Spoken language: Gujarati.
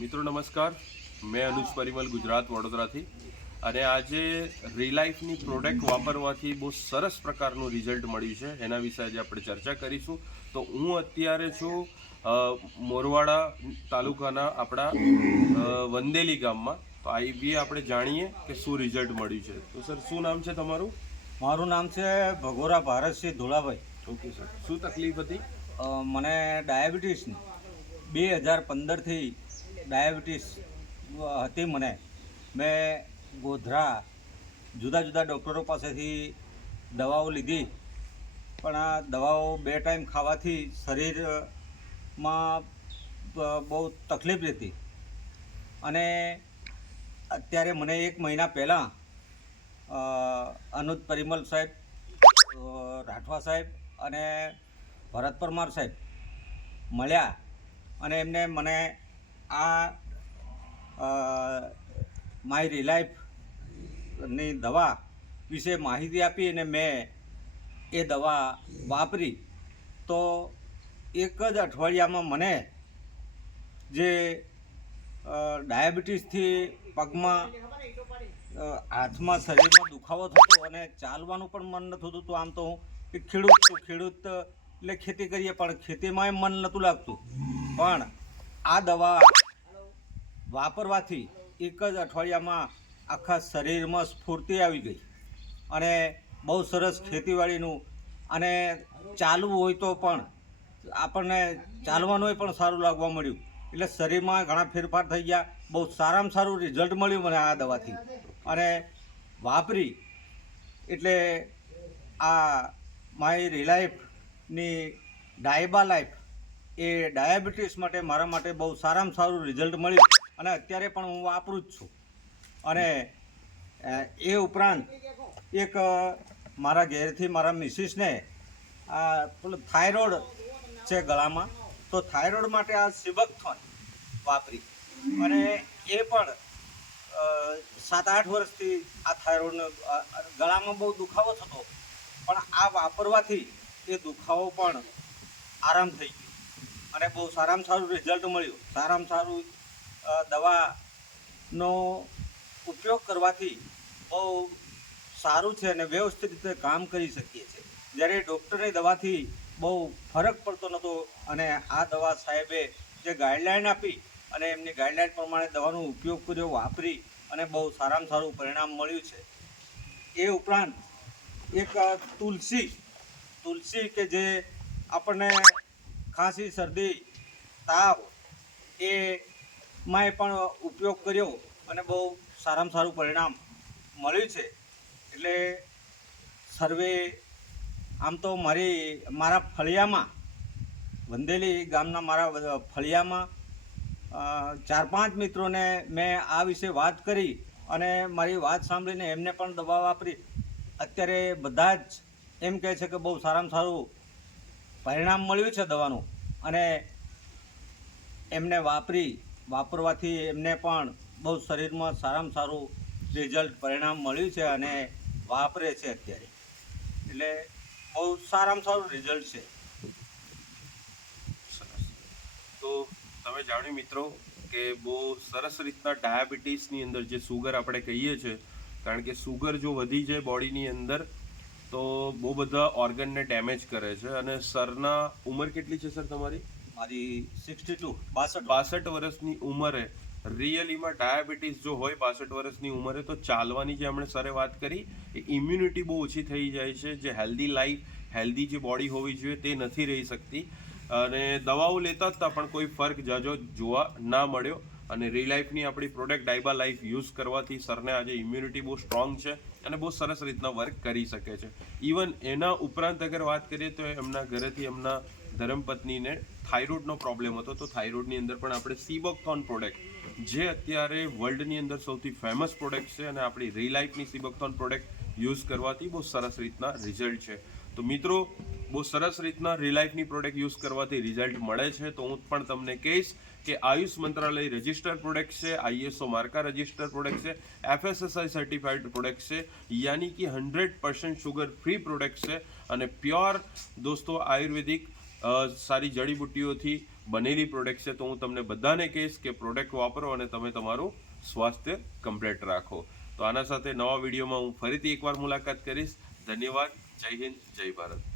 મિત્રો નમસ્કાર, મેં અનુજ પરિમલ ગુજરાત વડોદરાથી અને આજે રીલાઇફની પ્રોડક્ટ વાપરવાથી બહુ સરસ પ્રકારનું રિઝલ્ટ મળ્યું છે. એના વિશે આજે આપણે ચર્ચા કરીશું. તો હું અત્યારે છું મોરવાડા તાલુકાના આપણા વંદેલી ગામમાં. તો આ બી આપણે જાણીએ કે શું રિઝલ્ટ મળ્યું છે. તો સર, શું નામ છે તમારું? મારું નામ છે ભગોરા ભારતસિંહ ધોળાભાઈ. ઓકે સર, શું તકલીફ હતી? મને ડાયાબિટીસની 2015થી ડાયાબિટીસ હતી. મેં ગોધરા જુદા જુદા ડૉક્ટરો પાસેથી દવાઓ લીધી, પણ આ દવાઓ 2 ટાઈમ ખાવાથી શરીરમાં બહુ તકલીફ રહેતી. અને અત્યારે મને 1 મહિના પહેલાં અનુજ પરિમલ સાહેબ, રાઠવા સાહેબ અને ભરત પરમાર સાહેબ મળ્યા અને એમને મને આ માય રિલાઇફની દવા વિશે માહિતી આપી અને મેં એ દવા વાપરી. તો એક જ અઠવાડિયામાં મને જે ડાયાબિટીસથી પગમાં, હાથમાં, શરીરમાં દુખાવો થતો અને ચાલવાનું પણ મન નહોતું થતું. આમ તો હું એક ખેડૂત એટલે ખેતી કરીએ, પણ ખેતીમાંય મન નહોતું લાગતું. પણ આ દવા વાપરવાથી એક જ અઠવાડિયામાં આખા શરીરમાં સ્ફૂર્તિ આવી ગઈ અને બહુ સરસ ખેતીવાડીનું, અને ચાલવું હોય તો પણ આપણને ચાલવાનું પણ સારું લાગવા મળ્યું. એટલે શરીરમાં ઘણા ફેરફાર થઈ ગયા. બહુ સારામાં સારું રિઝલ્ટ મળ્યું મને આ દવાથી. અને વાપરી એટલે આ માય રિલાઇફની ડાયબા લાઈફ એ ડાયાબિટીસ માટે મારા માટે બહુ સારામાં સારું રિઝલ્ટ મળ્યું અને અત્યારે પણ હું વાપરું જ છું. અને એ ઉપરાંત એક મારા ઘેરથી મારા મિસિસને પેલું થાઇરોઇડ છે ગળામાં, તો થાઇરોઇડ માટે આ સિબકથોન વાપરી અને એ પણ 7-8 વર્ષથી આ થાઇરોઇડનો ગળામાં બહુ દુખાવો થતો, પણ આ વાપરવાથી એ દુખાવો પણ આરામ થઈ ગયો અને બહુ સારામાં સારું રિઝલ્ટ મળ્યું. સારામાં સારું દવાનો ઉપયોગ કરવાથી બહુ સારું છે અને વ્યવસ્થિત રીતે કામ કરી શકીએ છીએ. જ્યારે ડૉક્ટરની દવાથી બહુ ફરક પડતો નહોતો અને આ દવા સાહેબે જે ગાઈડલાઈન આપી અને એમની ગાઈડલાઈન પ્રમાણે દવાનો ઉપયોગ કર્યો, વાપરી અને બહુ સારામાં સારું પરિણામ મળ્યું છે. એ ઉપરાંત એક તુલસી કે જે આપણને ખાંસી, શરદી, તાવ એમાંય પણ ઉપયોગ કર્યો અને બહુ સારામાં સારું પરિણામ મળ્યું છે. એટલે સર્વે આમ તો મારા ફળિયામાં, વંદેલી ગામના મારા ફળિયામાં 4-5 મિત્રોને મેં આ વિશે વાત કરી અને મારી વાત સાંભળીને એમને પણ દવા વાપરી. અત્યારે બધા જ એમ કહે છે કે બહુ સારામાં સારું પરિણામ મળ્યું છે દવાનું અને એમને વાપરવાથી એમને પણ બહુ શરીરમાં સારામાં સારું રિઝલ્ટ, પરિણામ મળ્યું છે અને વાપરે છે અત્યારે. એટલે બહુ સારામાં સારું રિઝલ્ટ છે. સરસ. તો તમે જાણ્યું મિત્રો કે બહુ સરસ રીતના ડાયાબિટીસની અંદર જે સુગર આપણે કહીએ છીએ, કારણ કે સુગર જો વધી જાય બોડીની અંદર તો બહુ બધા ઓર્ગનને ડેમેજ કરે છે. અને સરના ઉંમર કેટલી છે સર તમારી? મારી 62 વર્ષની ઉંમરે રિયલીમાં ડાયાબિટીસ જો હોય 62 વર્ષની ઉંમરે, તો ચાલવાની જે આપણે સરે વાત કરી એ ઇમ્યુનિટી બહુ ઓછી થઈ જાય છે. જે હેલ્ધી લાઈફ, હેલ્ધી જે બોડી હોવી જોઈએ તે નથી રહી શકતી. અને દવાઓ લેતા જ હતા પણ કોઈ ફર્ક જાજો જોવા ના મળ્યો. અને રિલાઇફની આપણી પ્રોડક્ટ ડાયબા લાઈફ યુઝ કરવાથી સરને આજે ઇમ્યુનિટી બહુ સ્ટ્રોંગ છે અને બહુ સરસ રીતના વર્ક કરી શકે છે. ઇવન એના ઉપરાંત અગર વાત કરીએ તો એમના ઘરેથી એમના ધર્મપત્નીને થાઇરોઇડનો પ્રોબ્લેમ હતો. તો થાઇરોઇડની અંદર પણ આપણે સિબકથોન પ્રોડક્ટ, જે અત્યારે વર્લ્ડની અંદર સૌથી ફેમસ પ્રોડક્ટ છે, અને આપણી રિલાઇફની સિબકથોન પ્રોડક્ટ યુઝ કરવાથી બહુ સરસ રીતના રિઝલ્ટ છે. તો મિત્રો, બહુ સરસ રીતના રિલાઇફની પ્રોડક્ટ યુઝ કરવાથી રિઝલ્ટ મળે છે. તો હું પણ તમને કહીશ કે આયુષ મંત્રાલય રજિસ્ટર્ડ પ્રોડક્ટ છે, ISO માર્કા રજિસ્ટર્ડ પ્રોડક્ટ છે, FSSAI સર્ટિફાઈડ પ્રોડક્ટ છે, યાની કે 100% શુગર ફ્રી પ્રોડક્ટ છે અને પ્યોર દોસ્તો આયુર્વેદિક સારી જડીબુટ્ટીઓથી બનેલી પ્રોડક્ટ છે. તો હું તમને બધાને કહીશ કે પ્રોડક્ટ વાપરો અને તમે તમારું સ્વાસ્થ્ય કમ્પ્લીટ રાખો. તો આના સાથે નવા વિડીયોમાં હું ફરીથી એકવાર મુલાકાત કરીશ. ધન્યવાદ. જય હિન્દ, જય ભારત.